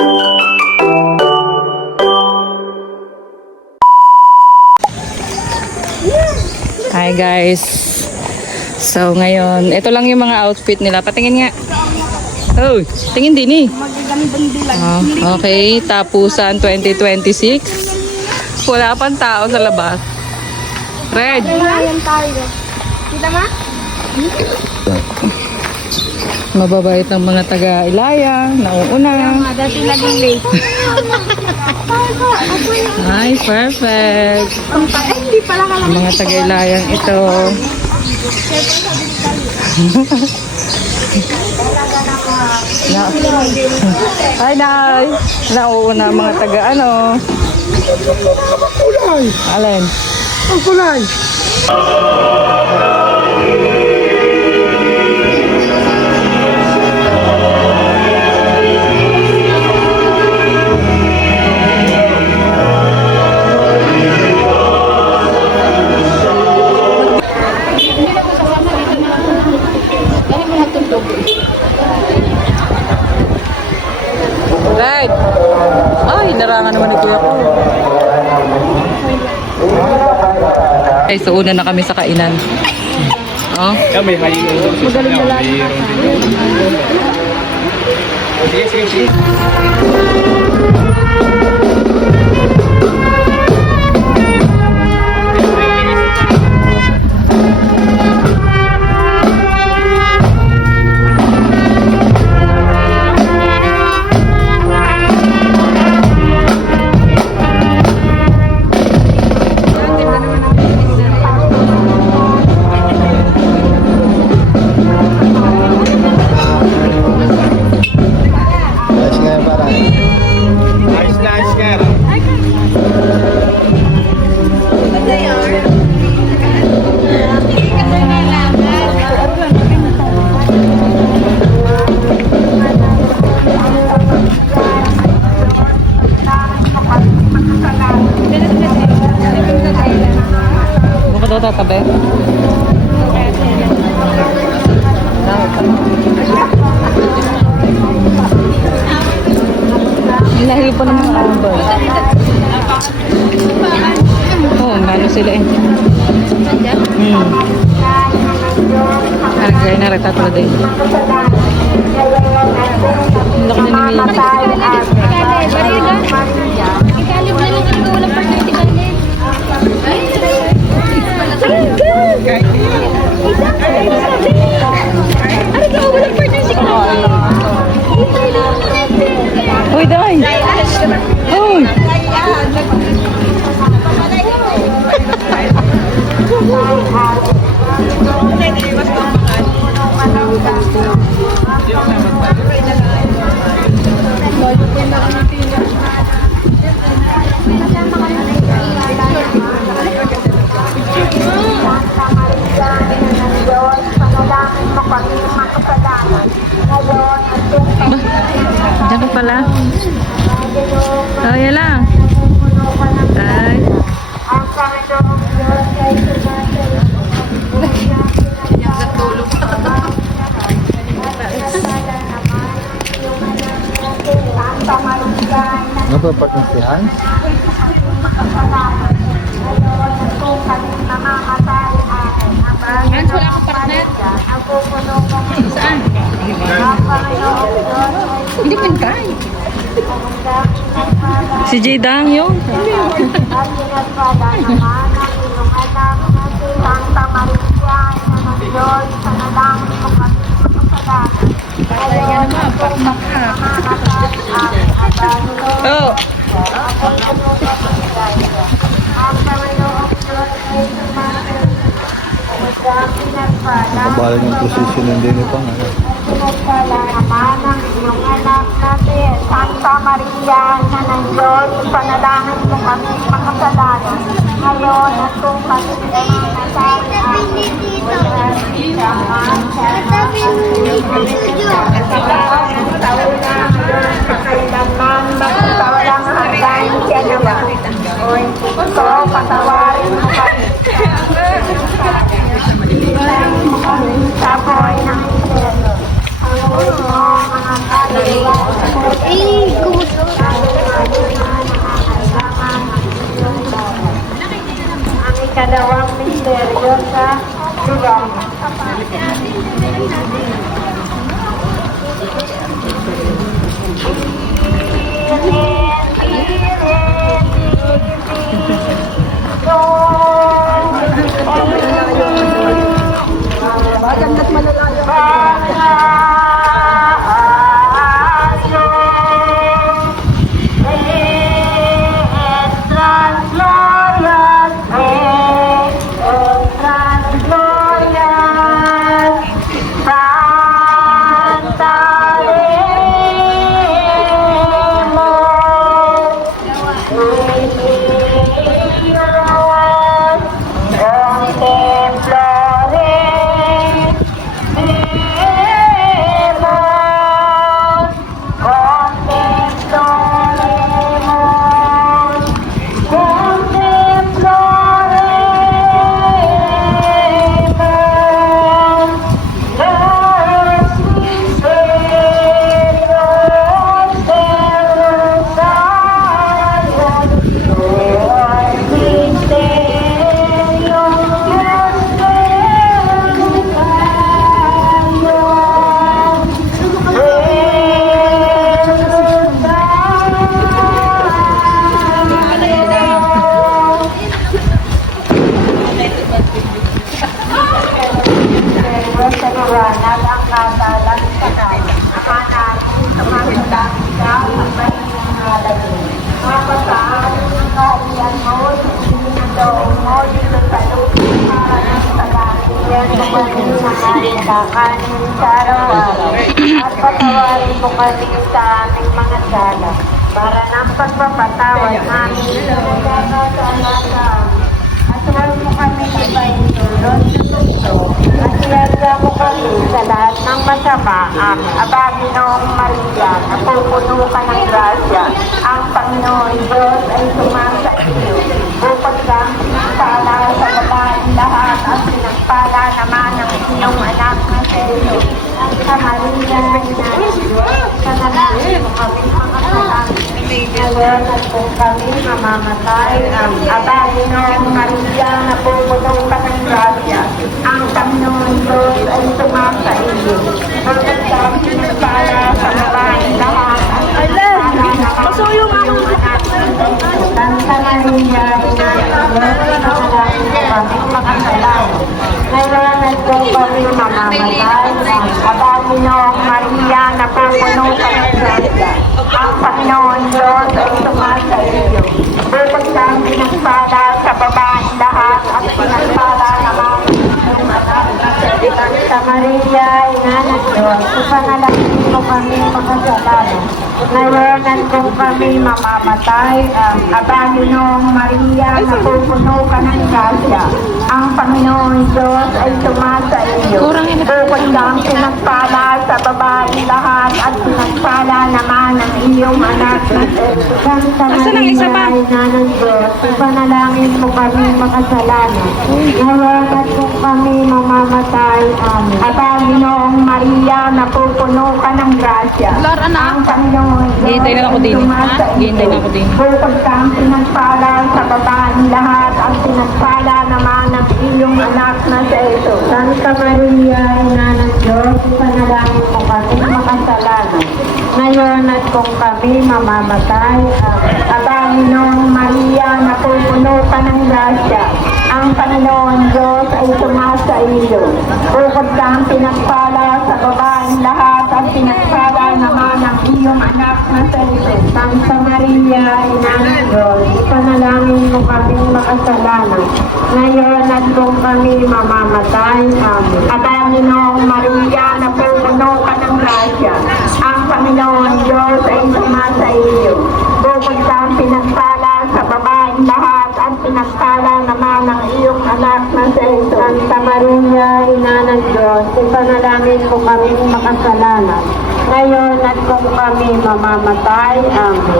Hi guys. So ngayon, ito lang yung mga outfit nila. Patingin nga. Oh, tingin din eh. Oh, okay, tapusan 2026. Wala pang tao sa labas. Red. Kita ma? Mababait ng mga taga-Ilaya, nauuna. Dati laging late. Ay, perfect. Hindi pala ka lang. Mga taga-Ilayang ito. Hi, Nay. Nauuna mga taga-ano. Alin? Ang kulay. Right. Ay, narangan naman ni Kuya ko. Ay, so una na kami sa kainan. Oh. May hayin. Magaling na lang. Sige, sige, sige. Tatabi. Hinahili po ng mga arbor. Oo, gano'n sila eh. Hargay na rin tatlo din. Hindi ko na nilinis. Ikalib na lang kami walang partner. Uy, Day! Uy! Diyan ko pala. Oh, yan lang. Ay. Ano ba pag-insihan? Hans, wala akong partner. Saan? Hindi man kain. Si Jadang yun. Oh. Kabalan yung posisyon ng din ipang ano. Santa Maria, na ng Diyos, panalangin mo kami makasalanan. Ngayon at kung kami patawarin mo kami. Saboy ng Diyos. Ang mga kaluluwa. Kumusta? Ikalawang misteryo sa Liwanag. Kakanin sa araw-araw at patawarin mo kami sa aming mga sala para ng pagpapatawad namin sa mga kasalanan. At huwag mo kami ibayin tulad sa tukso at iyadya mo kami sa lahat ng masama. Aba, Ginoong Maria, napupuno ka ng grasya. Ang Panginoon Diyos ay sumasa iyo. Bukod kang pinagpala sa babaeng lahat at pinagpala naman ang iyong anak na sa iyo. Sa Maria, Ina ng Diyos, panalangin mo kami mga kasalanan. Ngayon at kung kami mamamatay, Aba, Ginoong Maria, napupuno ka ng grasya. Ang Panginoon Diyos ay sumasa iyo. Bukod kang pinagpala sa babaeng lahat at pinagpala naman ang iyong anak na sa iyo. Santa Maria, Ina ng Diyos, panalangin mo kami mga kasalanan. Ngayon at kung kami mamamatay, Aba, Ginoong Maria, napupuno ka ng grasya. Ang Panginoon Diyos ay sumasa iyo. Bukod kang pinagpala sa babaeng lahat at pinagpala naman ang anak na sa iyo. Santa Maria, Ina ng Diyos, panalangin mo kami mga kasalanan. Ngayon at kung kami mamamatay, Aba, Ginoong Maria, napupuno ka ng grasya. Ang Panginoon Diyos ay sumasa iyo. Bukod kang pinagpala sa babaeng lahat at pinagpala naman ang iyong anak na sa iyo. Santa Maria, Ina ng Diyos, panalangin mo kami makasalanan. Ngayon at kung kami mamamatay, Aba, Ginoong Maria, napupuno ka ng grasya. Ang Panginoon Diyos Hihintay lang ako din. ay sumasa iyo. Hihintay lang ako din. Bukod kang pinagpala sa babaeng lahat at pinagpala naman ang iyong anak na sa iyo. Santa Maria, Ina ng Diyos, panalangin mo kami makasalanan. Ngayon at kung kami mamamatay, Aba, Ginoong Maria, napupuno ka ng grasya. Ang Panginoon Diyos ay sumasa iyo. Bukod kang pinagpala sa babaeng lahat at pinagpala naman ang iyong anak na sa iyo. Santa Maria, Ina ng Diyos, ipanalangin mo kami makasalanan. Ngayon at kung kami mamamatay, Aba, Ginoong Maria, napupuno ka ng grasya. Ang Panginoon Diyos ay sumasa iyo. Bukod kang pinagpala sa babaeng lahat at pinagpala naman ang iyong anak na sa iyo. Santa Maria, Ina ng Diyos, ipanalangin mo kami makasalanan. Ngayon at kung kami mamamatay,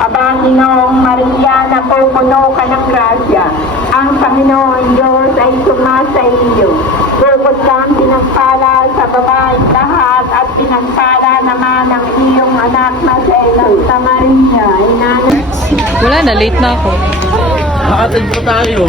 Aba, Ginoong Maria, napupuno ka ng grasya. Ang Panginoon Diyos ay sumasa iyo. Bukod kang pinagpala sa babaeng lahat at pinagpala naman ang iyong anak na sa iyo. Santa Maria, Ina ng Wala na, late na ako. Nakatid po tayo.